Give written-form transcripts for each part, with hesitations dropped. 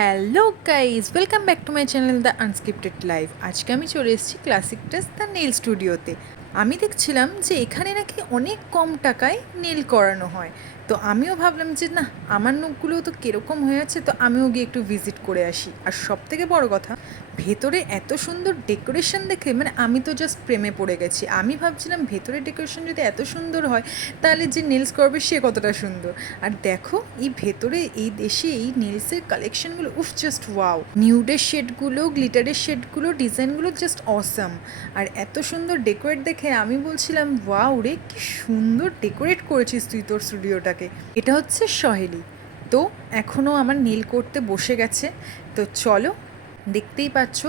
Hello guys, welcome back to my channel the unscripted life. আজকে আমি চলে এসেছি ক্লাসিক টেস্ট দ্য নেল স্টুডিওতে। আমি দেখছিলাম যে এখানে নাকি অনেক কম টাকায় নেল করানো হয়। তো আমিও ভাবলাম যে না, আমার নখগুলোও তো কীরকম হয়ে আছে, তো আমিও গিয়ে একটু ভিজিট করে আসি। আর সব থেকে বড় কথা, ভেতরে এত সুন্দর ডেকোরেশন দেখে মানে আমি তো জাস্ট প্রেমে পড়ে গেছি। আমি ভাবছিলাম ভেতরে ডেকোরেশন যদি এত সুন্দর হয় তাহলে যে নেলস করবে সে কতটা সুন্দর। আর দেখো এই ভেতরে এই দেশে এই নেলসের কালেকশনগুলো, উফ জাস্ট ওয়াও! নিউডের শেডগুলো, গ্লিটারের শেডগুলো, ডিজাইনগুলো জাস্ট অসাম। আর এত সুন্দর ডেকোরেট দেখে আমি বলছিলাম ওয়াও রে, কি সুন্দর ডেকোরেট করেছিস তুই তোর স্টুডিওটাকে। এটা হচ্ছে সহেলি। তো এখনও আমার নেল করতে বসে গেছে। তো চলো, দেখতেই পাচ্ছ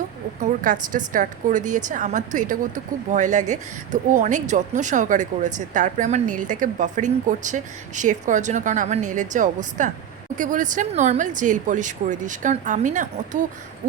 ওর কাজটা স্টার্ট করে দিয়েছে। আমার তো এটা করতে খুব ভয় লাগে, তো ও অনেক যত্ন সহকারে করেছে। তারপরে আমার নেলটাকে বাফারিং করছে শেভ করার জন্য, কারণ আমার নেলের যে অবস্থা। ওকে বলেছিলাম নর্মাল জেল পলিশ করে দিস, কারণ আমি না অত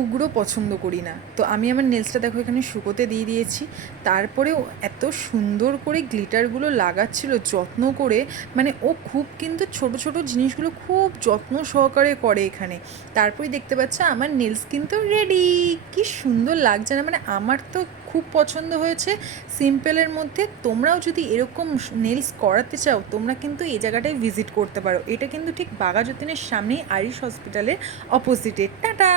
উগ্র পছন্দ করি না। তো আমি আমার নেলসটা দেখো এখানে শুকোতে দিয়ে দিয়েছি। তারপরে ও এত সুন্দর করে গ্লিটারগুলো লাগাচ্ছিল যত্ন করে, মানে ও খুব কিন্তু ছোট ছোট জিনিসগুলো খুব যত্ন সহকারে করে এখানে। তারপরেই দেখতে পাচ্ছ আমার নেলস কিন্তু রেডি। কি সুন্দর লাগছে না, মানে আমার তো খুব পছন্দ হয়েছে সিম্পলের মধ্যে। তোমরাও যদি এরকম নেলস করাতে চাও, তোমরা কিন্তু এই জায়গাটায় ভিজিট করতে পারো। এটা কিন্তু ঠিক বাঘাযতীনের সামনেই আইরিশ হসপিটালের অপোজিটে। টাটা।